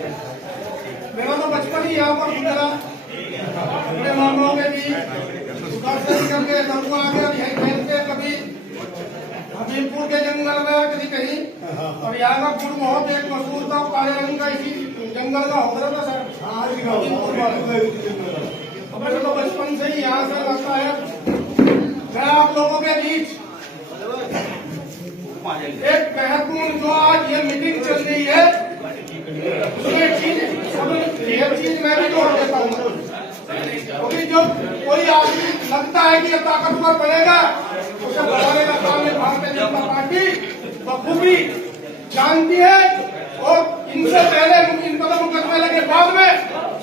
मेरा तो बचपन ही यहाँ पर गुजरा, अपने मामलों के बीच करके लड़ुआ आ गया, यही खेलते कभी हबीबपुर के जंगल में कभी कहीं। और यहाँ का फूल बहुत एक मशहूर था, काले रंग का, इसी जंगल का होता था सर। हमें तो बचपन से ही यहाँ से लगता है। मैं आप लोगों के बीच एक महत्वपूर्ण जो आज ये मीटिंग चल रही है, ये चीज मैं भी जोड़ देता हूँ। क्योंकि जो कोई आदमी लगता है कि ये ताकतवर बनेगा, उसे बढ़ाने का काम में भारतीय जनता पार्टी बखूबी जानती है। और इनसे पहले इनको तो मुकदमे लगे बाद में,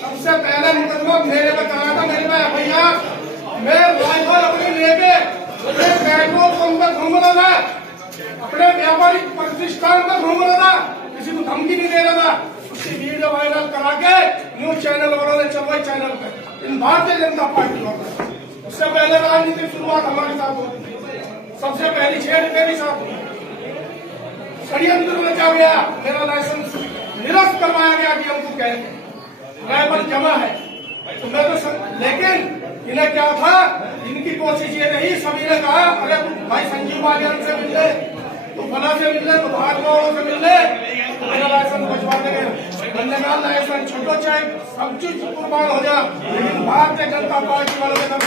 सबसे पहले मुकदमा मेरे पे करा था। मेरे पे भैया मैं राइफल अपनी लेके पेट्रोल पंप पर घूम रहा था, अपने व्यापारिक प्रतिष्ठान पर घूम रहा था, किसी को धमकी नहीं दे रहा था। उसकी वीडियो वायरल करा के न्यूज चैनल वालों ने चलवाई चैनल पे, इन भारतीय जनता पार्टी वालों। उससे पहले राजनीतिक शुरुआत हमारे साथ हुई, सबसे पहली छेड़ मेरे साथ हुई। षड्यंत्र रचा गया, मेरा लाइसेंस निरस्त करवाया गया कि हमको कह ड्राइवर जमा है तो मैं तो लेकिन इन्हें क्या था, इनकी कोशिश ये नहीं। सभी ने कहा अरे भाई संजीव बालियान से मिल ले, तो फला से मिल ले, तो भाजपा वालों से मिल ले, मेरा लाइसेंस बचवा देंगे। मैंने कहा लाइसेंस छोटो चाहे सब चीज कुर्बान हो जाए, लेकिन भारतीय जनता पार्टी वालों के तरफ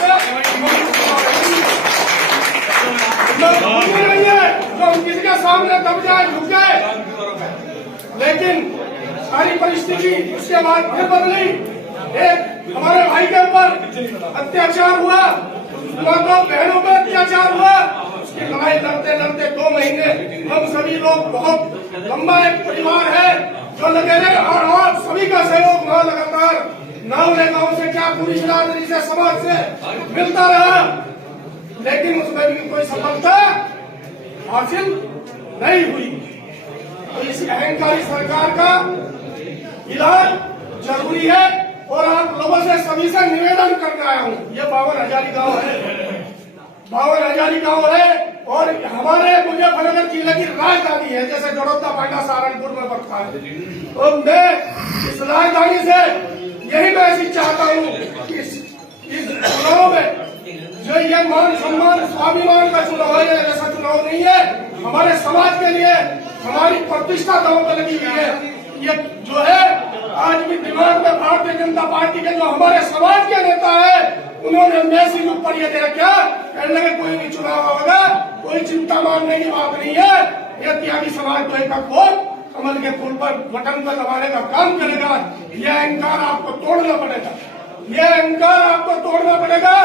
नहीं है जो हम किसी के सामने दब जाए, झुक जाए। लेकिन सारी परिस्थिति उसके बाद फिर बदली। एक हमारे भाई के ऊपर अत्याचार हुआ, माता बहनों पर अत्याचार हुआ, उसकी लड़ाई लड़ते लड़ते 2 महीने हम सभी लोग, बहुत लंबा एक परिवार है जो लगे रहे। और सभी का सहयोग वहाँ लगातार नावले गांव से क्या पूरी बिरादरी से समाज से मिलता रहा, लेकिन उसमें भी कोई सफलता हासिल नहीं हुई। तो इस अहंकारी सरकार का इलाज जरूरी है। और आप लोगों से सभी से निवेदन करने आया हूँ, ये 52,000 गाँव है, 52,000 गाँव है। और हमारे मुजफ्फरनगर जिले की राजधानी है, जैसे जड़ौदा पांडा सहारनपुर में पड़ता है। तो मैं इस राजधानी से यही मैसेज चाहता हूँ कि इस चुनाव में जो ये मान सम्मान स्वाभिमान का चुनाव है, ऐसा चुनाव नहीं है। हमारे समाज के लिए हमारी प्रतिष्ठा दांव पर लगी हुई है। ये जो है आज भी दिमाग में भारतीय जनता पार्टी के जो हमारे समाज के नेता है, उन्होंने मैसेज ऊपर ये दे रखा, कहने लगे कोई नहीं चुनाव होगा, कोई चिंता मानने की बात नहीं है। ये त्यागी समाज को एक वोट कमल के फूल पर बटन पर दबाने का काम करेगा। यह अहंकार आपको तोड़ना पड़ेगा, यह अहंकार आपको तोड़ना पड़ेगा,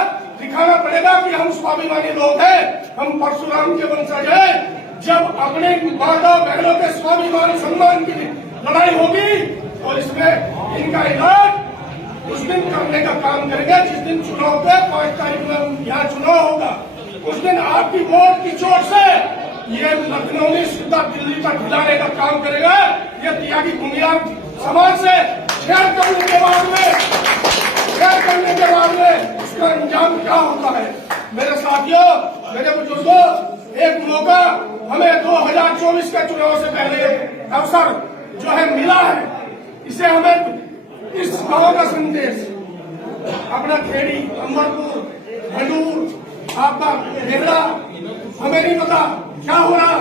दिखाना पड़ेगा कि हम स्वाभिमानी लोग हैं, हम परशुराम के वंशज हैं। जब अपने माता बहनों के स्वाभिमान सम्मान की लड़ाई होगी और इसमें इनका इलाज उस दिन करने का काम करेंगे जिस दिन चुनाव पे 5 तारीख में यहाँ चुनाव होगा। उस दिन आपकी वोट की चोट से ये लखनऊ में सीधा दिल्ली तक हिलाने का काम करेगा। ये त्यागी भूमिया समाज से शेयर करने के बाद में उसका अंजाम क्या होता है। मेरे साथियों, मेरे बुजुर्गों, एक मौका हमें 2024 के चुनाव से पहले अवसर जो है मिला है, इसे हमें इस गांव का संदेश अपना खेड़ी, अमरपुर, भंडूर, आपका घेरा, हमें नहीं पता क्या हो रहा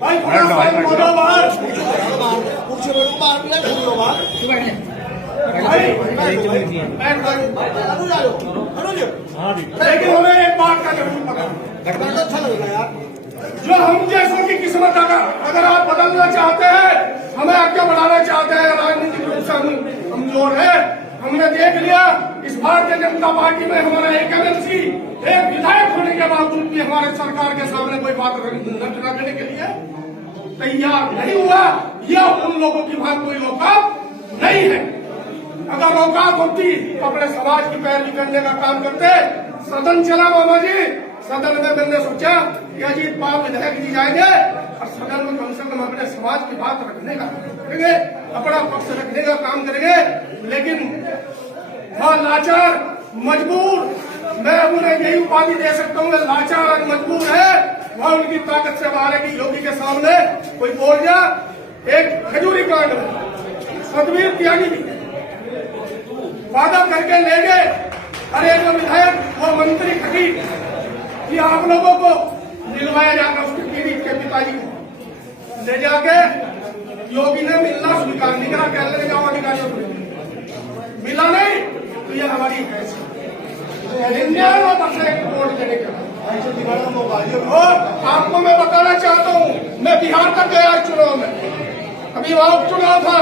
भाई। थोड़ा बाहर लेकिन हमें एक बात का जरूर पता, अच्छा लगेगा यार, जो हम जैसों की किस्मत अगर आप बदलना चाहते हैं, हमें आगे बढ़ाना चाहते हैं, राजनीतिक रूप से हम कमजोर है। हमने देख लिया इस भारतीय जनता पार्टी में हमारा एक एमएलसी, एक विधायक होने के बावजूद भी हमारे सरकार के सामने कोई बात रखने के लिए तैयार नहीं हुआ। यह उन लोगों की बात कोई औकात नहीं है। अगर औकात होती तो अपने समाज की पैरवी करने का काम करते। सदन चला मामा जी, सदन में मैंने सोचा कि अजीत पाल विधायक जी जाएंगे और सदन में कम से कम अपने समाज की बात रखने का करेंगे, अपना पक्ष रखने का काम करेंगे। लेकिन वह लाचार मजबूर, मैं उन्हें यही उपाधि दे सकता हूँ, लाचार और मजबूर है। वह उनकी ताकत से बाहर है कि योगी के सामने कोई बोल जा। एक खजूरी कांड में सतवीर त्यागी भी वादा करके ले गए। और एक विधायक वो मंत्री खड़ी कि आप लोगों को दिलवाया जाएगा उसके पीड़ित के पिताजी को ले जाके योगी ने मिलना स्वीकार नहीं करा। क्या ले जाओ अधिकारियों को मिला नहीं तो ये हमारी वोट देने के और आपको मैं बताना चाहता हूँ, मैं बिहार तक गया चुनाव में। अभी वहां चुनाव था,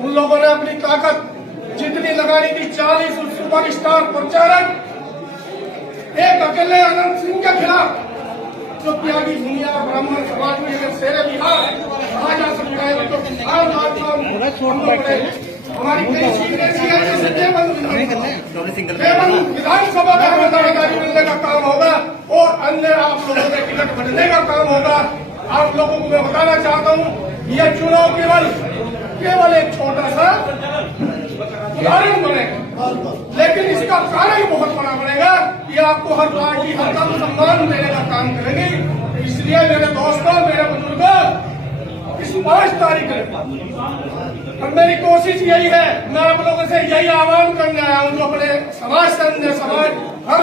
उन लोगों ने अपनी ताकत जितनी लगानी थी 40 सुपरस्टार प्रचारक एक अकेले अनंत सिंह के खिलाफ जो त्यागी दुनिया ब्राह्मण समाज में अगर शेरे बिहार कहा जा सकता है तो हमारी कई सीटें ऐसी केवल विधानसभा का पदाधिकारी मिलने का काम होगा और अन्य आप लोगों के टिकट बढ़ने का काम होगा। आप लोगों को मैं बताना चाहता हूँ यह चुनाव केवल एक छोटा सा उदाहरण बनेगा, लेकिन इसका कारण बहुत बड़ा बनेगा कि आपको हर पार्टी हर कम सम्मान देने का काम करेगी। इसलिए मेरे दोस्तों, मेरे बुजुर्गों, इस 5 तारीख और मेरी कोशिश यही है, मैं आप लोगों से यही आह्वान करने आया हूँ जो अपने समाज से अन्य समाज हर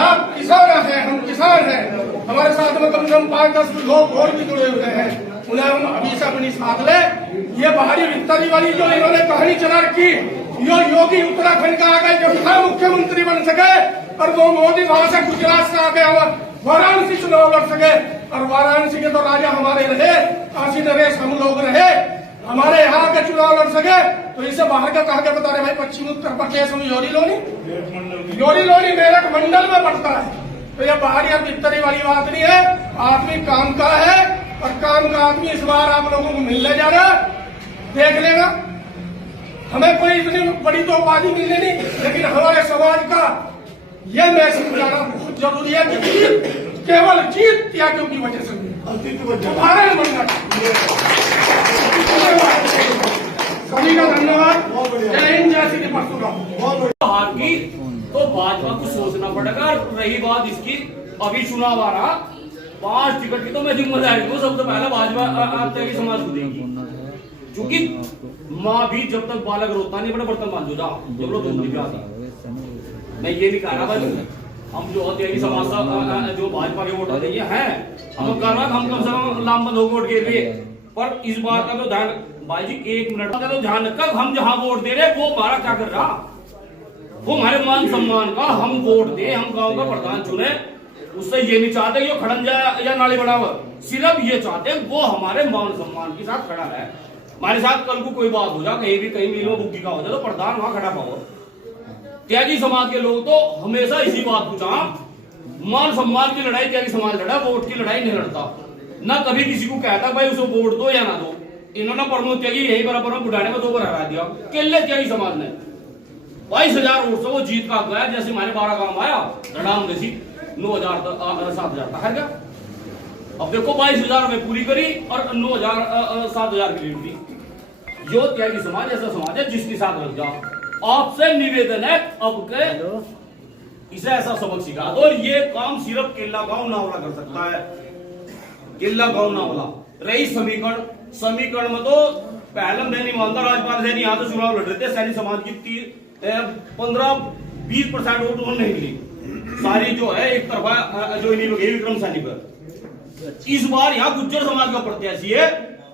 आप किसान है, हम किसान हैं, हमारे साथ में कम से कम 5-10 लोग और भी जुड़े हुए हैं, उन्हें हम अभी से अपनी साथ ले। ये बाहरी विस्तारी वाली जो इन्होंने कहानी चला रखी, यो योगी उत्तराखंड का आ गए जो बिना मुख्यमंत्री बन सके और वो मोदी वहां से गुजरात से आ गए वाराणसी चुनाव लड़ सके और वाराणसी के तो राजा हमारे रहे, काशी नरेश हम लोग रहे, हमारे यहाँ के चुनाव लड़ सके। तो इसे बाहर का कहा बता रहे भाई पश्चिम उत्तर प्रदेश में योरी लोनी मेरठ मंडल में पड़ता है। तो ये बाहरी और भीतरी वाली बात नहीं है, आदमी काम का है और काम का आदमी इस बार आप लोगों को मिलने जा रहा देख लेगा। हमें कोई इतनी बड़ी तो उपाधि मिलने नहीं, लेकिन हमारे समाज का यह मैसेज जाना बहुत जरूरी है कि केवल जीत त्यागियों की वजह से उदाहरण बनना। सभी का धन्यवाद। जय हिंद, जय श्री परशुराम। हार की तो भाजपा को सोचना पड़ेगा। रही बात इसकी, अभी चुनाव आ रहा, 5 टिकट की तो मैं जिम्मेदारी हूँ सबसे पहले भाजपा त्यागी समाज को देंगी, क्योंकि माँ भी जब तक बालक रोता नहीं बड़ा बर्तन बांध जा जब लोग दूध नहीं। मैं ये नहीं कह रहा भाई हम जो त्यागी समाज जो भाजपा के वोट देंगे हैं, हम कर रहा हम कम से कम लामबंद हो वोट के लिए। पर इस बात का तो ध्यान भाई जी 1 मिनट का तो ध्यान रखकर हम जहाँ वोट दे रहे वो हमारा क्या कर रहा, वो हमारे मान सम्मान का हम वोट दे, हम गांव का प्रधान चुने। उससे ये नहीं चाहते कि खड़न जाए या नाली बढ़ावा, सिर्फ ये चाहते हैं वो हमारे मान सम्मान के साथ खड़ा है। हमारे साथ कल को कोई बात हो जाए, कहीं मिलो बुग्गी का हो जाए तो प्रधान वहां खड़ा पाओ। त्यागी समाज के लोग तो हमेशा इसी बात पूछा, मान सम्मान की लड़ाई त्यागी समाज लड़ा, वोट की लड़ाई नहीं लड़ता। ना कभी किसी को कहता भाई उसे वोट दो या ना दो। इन्होंने प्रमोद त्यागी यही बराबर में बुढ़ाने में 2 बार हरा दिया केले त्यागी समाज ने। 22,000 वोट से वो जीत का गया। जैसे हमारे 12 गांव आया धड़ाम देसी 9,000 7,000 था क्या। अब देखो 22,000 में पूरी करी और 9,000 7,000 की लीड दी। जो त्यागी समाज ऐसा समाज है जिसके साथ लग जाओ। आपसे निवेदन है अब के इसे ऐसा सबक सिखा दो। और ये काम सिर्फ केला गांव नावला कर सकता है, केला गांव नावला। रही समीकरण में तो पहले मैं नहीं मानता राज्यपाल सैनी यहाँ तो चुनाव लड़ रहे थे, सैनी समाज की 15-20% वोट उन्होंने नहीं मिली। सारी जो है एक तरफा जो इन्हीं लोग विक्रम सैनी पर। इस बार यहाँ गुज्जर समाज का प्रत्याशी है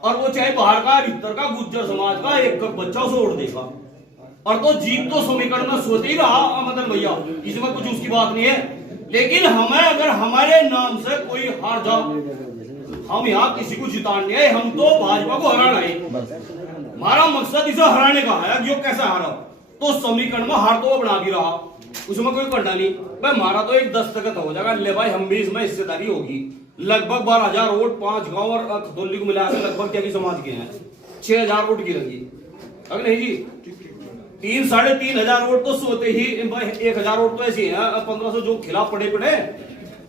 और वो चाहे बाहर का भीतर का गुज्जर समाज का एक बच्चा उसे वोट देगा। और तो जीत तो समीकरण में सोच ही रहा मदन भैया, इसमें कुछ उसकी बात नहीं है। लेकिन हमें अगर हमारे नाम से कोई हार जाओ, हम यहाँ किसी को जिताने आए, हम तो भाजपा को हराना है। हमारा मकसद इसे हराने का है। जो कैसे हारा तो समीकरण में हार तो वो बना भी रहा, उसमें कोई करना नहीं भाई। हमारा तो एक दस्तखत हो जाएगा, ले भाई हम भी इसमें हिस्सेदारी होगी। लगभग 12,000 वोट 5 गांव और खतौली को मिलाकर लगभग त्यागी समाज के हैं। 6,000 वोट गिरेंगी अगर नहीं जी। 3-3,500 वोट तो सोते ही 1,000 वोट तो ऐसे हैं। 1500 जो खिलाफ पड़े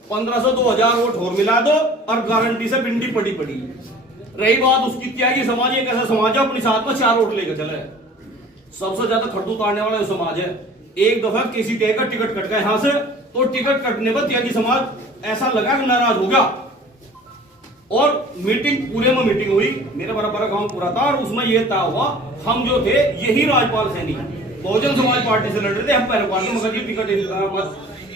1500-2,000 वोट और मिला दो और गारंटी से पिंडी पड़ी। रही बात उसकी त्यागी समाज एक ऐसा समाज है अपने साथ में 4 वोट लेकर चले। सबसे ज्यादा खड़ू उतारने वाला समाज है। एक दफा किसी त्यागी का टिकट कट गया यहाँ से तो टिकट कटने पर त्यागी समाज ऐसा लगा कि नाराज हो गया। और मीटिंग पूरे में मीटिंग हुई, मेरे बराबर का गांव पूरा था, और उसमें यह तय हुआ हम जो थे यही राजपाल सैनी बहुजन समाज पार्टी से लड़ रहे थे, हम पहले पार्टी मगर जी टिकट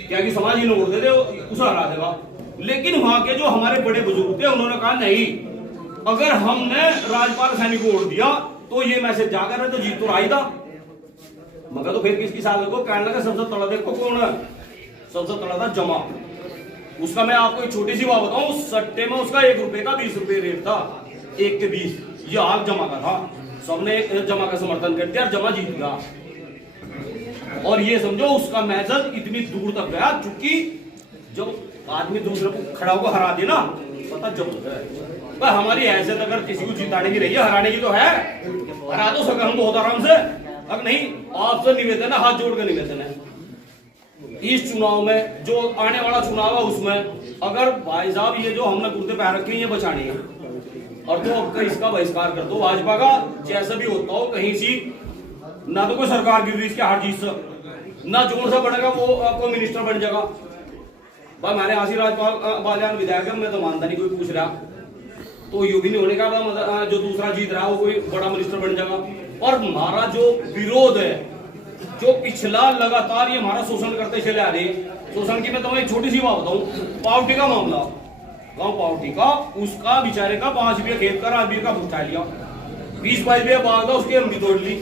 क्या कि समाज ही ने वोट दे दे उसे हरा देगा। लेकिन वहां के जो हमारे बड़े बुजुर्ग थे उन्होंने कहा नहीं, अगर हमने राजपाल सैनी को वोट दिया तो ये मैसेज जाकर रहे तो जीत तो आई था। मगर तो फिर किसकी साल को कहने लगा सबसे तड़ा देखो कौन है, सबसे तड़ा था जमा। उसका मैं आपको एक छोटी सी बात बताऊं, उस सट्टे में उसका 1 रुपए का 20 रुपए रेट था, 1 के 20, ये हाल जमा का था। सबने जमा का समर्थन कर दिया और जमा जीत गया। और ये समझो उसका मैसेज इतनी दूर तक गया, चूंकि जब आदमी दूसरे को खड़ा होकर हरा दे ना, पता जब है हमारी हैसियत अगर किसी को जिताने की रही है, हराने की तो है, हरा तो सके हम बहुत आराम से। अब नहीं, आपसे निवेदन है, हाथ जोड़ कर निवेदन है, इस चुनाव में जो आने वाला चुनाव है उसमें अगर भाई साहब ये जो हमने कुर्ते पहन रखे हैं ये बचानी है, और तो अब इसका बहिष्कार कर दो भाजपा का, जैसा भी होता हो। कहीं सी ना तो कोई सरकार गिर रही इसके हार जीत से, ना जोर से बढ़ेगा वो आपको मिनिस्टर बन जाएगा। भाई हमारे आशी राजपाल बाल्यान विधायक है, मैं तो मानता नहीं कोई पूछ रहा, तो यू भी नहीं होने का मतलब जो दूसरा जीत रहा है वो कोई बड़ा मिनिस्टर बन जाएगा। और हमारा जो विरोध है, जो पिछला लगातार ये हमारा शोषण करते चले आ रहे हैं, शोषण की मैं तुम्हें एक छोटी सी बात बताऊं, पावटी का मामला, गांव पावटी का, उसका बेचारे का 5 रुपये खेत का आदमी का भुगता लिया, 20-22 रुपये बाग था उसकी हमने तोड़ ली,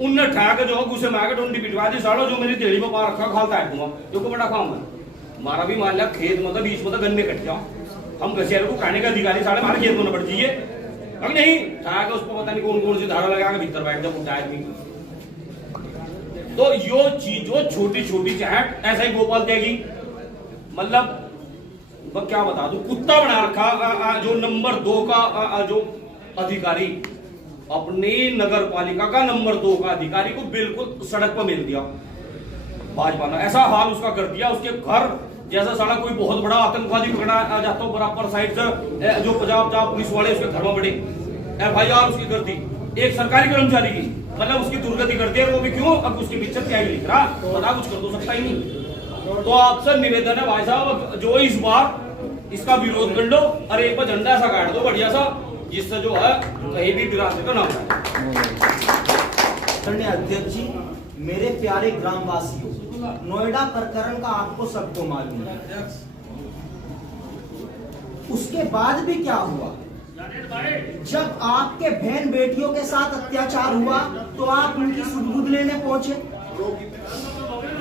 उनने ठा के जो गुस्से में आके टुंडी पिटवा दी, साड़ो जो मेरी तेड़ी में पा रखा खालता है दूंगा, जो को बड़ा काम है। हमारा भी मान लिया खेत मतलब बीच में तो गन्ने कट जाओ, हम घसियारे को खाने का अधिकारी साढ़े हमारे खेत में बढ़ जाइए, अब नहीं ठा के उसको पता नहीं कौन कौन सी धारा लगा के भीतर बैठ जाओ उठा आदमी। तो यो चीज जो छोटी छोटी चाहट ऐसा ही गोपाल त्यागी, मतलब क्या बता दूं, कुत्ता बना रखा जो नंबर 2 का जो अधिकारी, अपनी नगर पालिका का नंबर 2 का अधिकारी को बिल्कुल सड़क पर मिल दिया भाजपा ने, ऐसा हाल उसका कर दिया। उसके घर जैसा साला कोई बहुत बड़ा आतंकवादी पकड़ा जाता हो बराबर साइड से, जो पंजाब पुलिस वाले उसके घर में बड़े FIR उसकी कर दी, एक सरकारी कर्मचारी की, मतलब उसकी दुर्गति कर दी, वो भी क्यों, अब उसके पीछे क्या ही लिख रहा, पता कुछ कर दो सकता ही नहीं। तो आपसे निवेदन है भाई साहब, जो इस बार इसका विरोध कर लो और एक बार झंडा ऐसा काट दो बढ़िया सा, जिससे जो है कहीं भी विरासत का नाम है। अध्यक्ष जी, मेरे प्यारे ग्रामवासियों, नोएडा प्रकरण का आपको सबको मालूम है। उसके बाद भी क्या हुआ, जब आपके बहन बेटियों के साथ अत्याचार हुआ तो आप उनकी सुध लेने पहुंचे,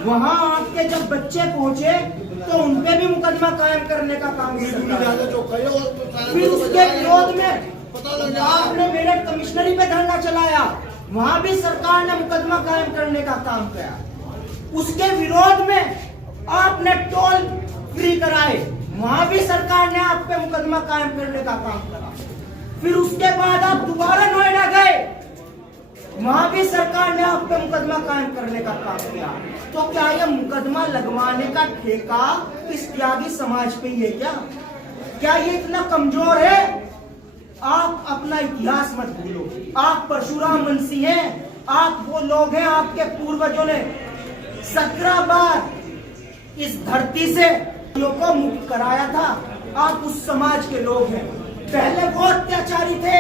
वहां आपके जब बच्चे पहुंचे तो उनपे भी मुकदमा कायम करने का काम किया। फिर उसके विरोध में आपने मेरठ कमिश्नरी पे धरना चलाया, वहां भी सरकार ने मुकदमा कायम करने का काम किया। उसके विरोध में आपने टोल फ्री कराए, वहां भी सरकार ने आप पे मुकदमा कायम करने का काम करा। फिर उसके बाद आप दोबारा नोएडा गए, वहां भी सरकार ने आप पे मुकदमा कायम करने का काम किया। तो क्या यह मुकदमा लगवाने का ठेका इस त्यागी समाज पे ही है क्या ये इतना कमजोर है? आप अपना इतिहास मत भूलो, आप परशुराम वंशी हैं, आप वो लोग हैं, आपके पूर्वजों ने 17 बार इस धरती से को मुक्त कराया था। आप उस समाज के लोग हैं, पहले वो अत्याचारी थे,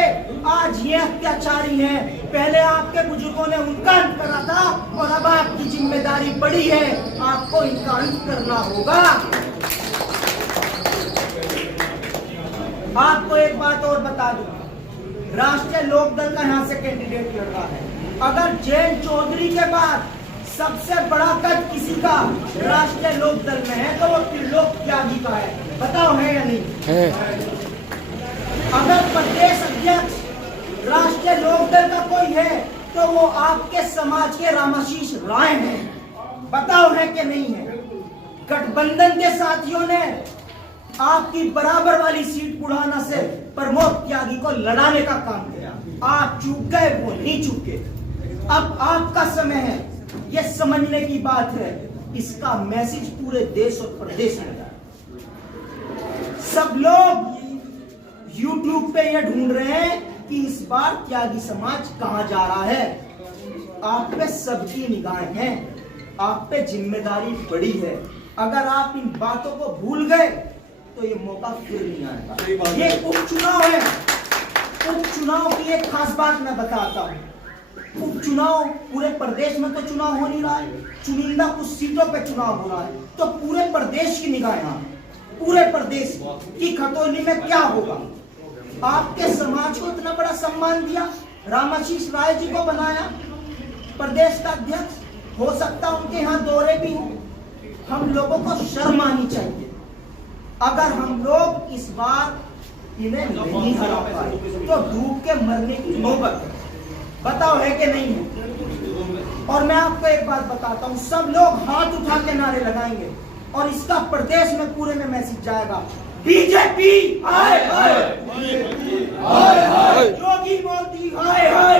आज ये अत्याचारी हैं। पहले आपके बुजुर्गों ने उनका अंत करा था और अब आपकी जिम्मेदारी बड़ी है, आपको इनका अंत करना होगा। आपको एक बात और बता दूं, राष्ट्रीय लोकदल का यहाँ से कैंडिडेट लड़ रहा है। अगर जयंत चौधरी के बाद सबसे बड़ा कद किसी का राष्ट्रीय लोकदल में है तो वो त्रिलोक त्यागी का है, बताओ है या नहीं है? अगर प्रदेश अध्यक्ष राष्ट्रीय लोकदल का कोई है तो वो आपके समाज के रामाशीष राय हैं, बताओ है कि नहीं है? गठबंधन के साथियों ने आपकी बराबर वाली सीट बुढ़ाना से प्रमोद त्यागी को लड़ाने का काम किया, आप चूक गए, वो नहीं चूके। अब आपका समय है, ये समझने की बात है, इसका मैसेज पूरे देश और प्रदेश में जाए। सब लोग YouTube पे ये ढूंढ रहे हैं कि इस बार त्यागी समाज कहां जा रहा है। आप पे सबकी निगाहें हैं, आप पे जिम्मेदारी बड़ी है। अगर आप इन बातों को भूल गए तो ये मौका फिर नहीं आएगा। ये उपचुनाव है। उपचुनाव की एक खास बात मैं बताता हूँ। उपचुनाव पूरे प्रदेश में तो चुनाव हो नहीं रहा है, चुनिंदा कुछ सीटों पे चुनाव हो रहा है, तो पूरे प्रदेश की निगाह यहाँ, पूरे प्रदेश की खतौनी में क्या होगा। आपके समाज को इतना बड़ा सम्मान दिया, रामाशीष राय जी को बनाया प्रदेश का अध्यक्ष, हो सकता उनके यहाँ दौरे भी हो। हम लोगों को शर्म आनी चाहिए। अगर हम लोग इस बार इन्हें नहीं हरा पाए तो डूब के मरने की नौबत है। बताओ है कि नहीं है। और मैं आपको एक बात बताता हूं, सब लोग हाथ उठा के नारे लगाएंगे और इसका प्रदेश में पूरे में मैसेज जाएगा, बीजेपी हाय हाय, योगी मोदी हाय हाय,